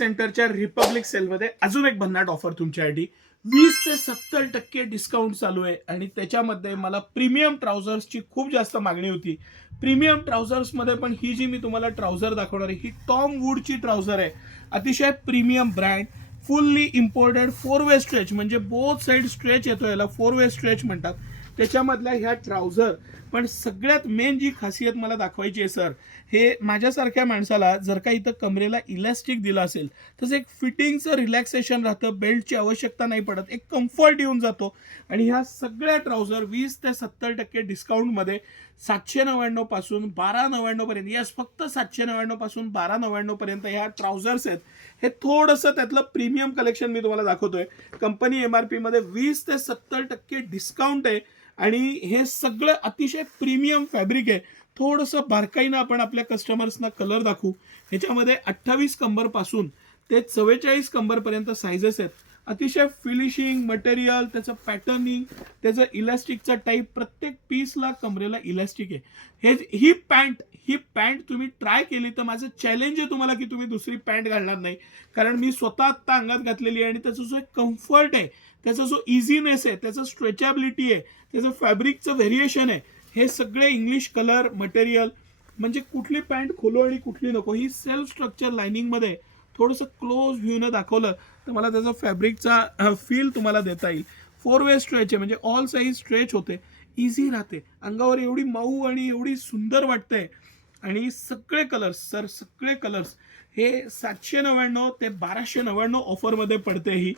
सेंटरच्या रिपब्लिक सेलमध्ये अजून एक भन्नाट ऑफर तुमच्यासाठी 20 ते 70% डिस्काउंट चालू आहे आणि त्याच्यामध्ये मला प्रीमियम ट्राउझर्सची खूप जास्त मागणी होती. प्रीमियम ट्राउझर्समध्ये पण ही जी मी तुम्हाला ट्राउझर दाखवणार आहे ही टॉम वूडची ट्राउझर आहे. अतिशय प्रीमियम ब्रँड, फुल्ली इम्पोर्टेड 4 वे स्ट्रेच, म्हणजे बोथ साइड स्ट्रेच येतो, याला 4 वे स्ट्रेच म्हणतात. त्याच्यामधल्या ह्या ट्राउझर पण सगळ्यात मेन जी खासियत मला दाखवायची आहे सर, हे माझ्यासारख्या माणसाला जर का इथं कमरेला इलॅस्टिक दिलं असेल तसं एक फिटिंगचं रिलॅक्सेशन राहतं, बेल्टची आवश्यकता नाही पडत, एक कम्फर्ट येऊन जातो. आणि ह्या सगळ्या ट्राउझर 20 ते 70% डिस्काउंटमध्ये 799 पासून 1299 पर्यंत, यस फक्त 799 पासून 1299 पर्यंत ह्या ट्राउझर्स आहेत. हे थोडंसं त्यातलं प्रीमियम कलेक्शन मी तुम्हाला दाखवतोय. कंपनी MRP मध्ये 20 ते 70% डिस्काउंट आहे आणि हे सगळं अतिशय प्रीमियम फॅब्रिक आहे. थोडंसं बारकाईनं आपण आपल्या कस्टमर्सना कलर दाखवू. ह्याच्यामध्ये 28 कंबर पासून ते 44 कंबर पर्यंत साइजेस आहेत. अतिशय फिनिशिंग मटेरियल, त्याचं पॅटर्निंग, त्याचं इलास्टिकचा टाईप, प्रत्येक पीसला कमरेला इलास्टिक आहे. ही पॅन्ट तुम्ही ट्राय केली तर माझं चॅलेंज आहे तुम्हाला की तुम्ही दुसरी पॅन्ट घालणार नाही, कारण मी स्वतः आत्ता अंगात घातलेली आहे आणि त्याचा जो एक कम्फर्ट आहे, त्याचा जो इझीनेस आहे, त्याचं स्ट्रेचॅबिलिटी आहे, त्याचं फॅब्रिकचं व्हेरिएशन आहे, हे सगळे इंग्लिश कलर मटेरियल, म्हणजे कुठली पॅन्ट खोलो आणि कुठली नको, ही सेल्फ स्ट्रक्चर लाइनिंगमध्ये थोडंसं क्लोज व्ह्यूनं दाखवलं तर मला त्याचा फॅब्रिकचा फील तुम्हाला देता येईल. 4 वे स्ट्रेच आहे, म्हणजे ऑल साईज स्ट्रेच होते, इझी राहते, अंगावर एवढी मऊ आणि एवढी सुंदर वाटते. आणि सगळे कलर्स सर, सगळे कलर्स हे 799 ते 1299 ऑफरमध्ये पडते. ही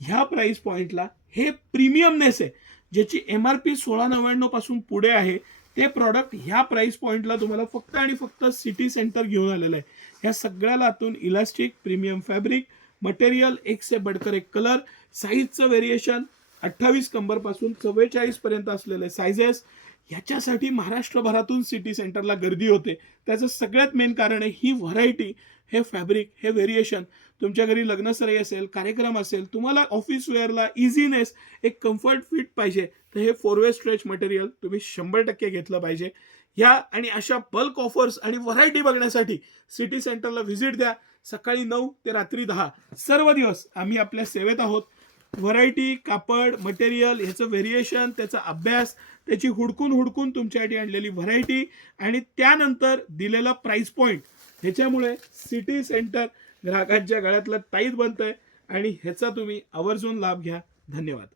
ह्या प्राइस पॉईंटला हे प्रीमियमनेस आहे, ज्याची MRP 1699 पासून पुढे आहे. ते प्रॉडक्ट ह्या प्राइस पॉईंटला तुम्हाला फक्त आणि फक्त सिटी सेंटर घेऊन आलेलं आहे. ह्या सगळ्याला आतून इलास्टिक, प्रीमियम फॅब्रिक, मटेरियल, एक से बढ़कर एक कलर, साईजचं व्हेरिएशन, 28 कंबर पासून 44 पर्यंत असलेले साइजेस. ह्याच्यासाठी महाराष्ट्रभरातून सिटी सेंटरला गर्दी होते. त्याचं सगळ्यात मेन कारण आहे ही व्हरायटी, हे फॅब्रिक, हे व्हेरिएशन. तुमच्या घरी लग्नसराई असेल, कार्यक्रम असेल, तुम्हाला ऑफिस वेअरला इझीनेस, एक कम्फर्ट फिट पाहिजे, तर हे 4 वे स्ट्रेच मटेरियल तुम्ही 100% घेतलं पाहिजे. ह्या आणि अशा बल्क ऑफर्स आणि व्हरायटी बघण्यासाठी सिटी सेंटरला व्हिजिट द्या. सकाळी 9 ते रात्री 10 सर्व दिवस आम्ही आपल्या सेवेत आहोत. व्हरायटी, कापड, मटेरियल, ह्याचं व्हेरिएशन, त्याचा अभ्यास, त्याची हुडकून तुमच्यासाठी आणलेली व्हरायटी आणि त्यानंतर दिलेला प्राइस पॉईंट, ह्याच्यामुळे सिटी सेंटर ग्राहकांच्या गळ्यातलं ताईत बनतंय आणि ह्याचा तुम्ही आवर्जून लाभ घ्या. धन्यवाद.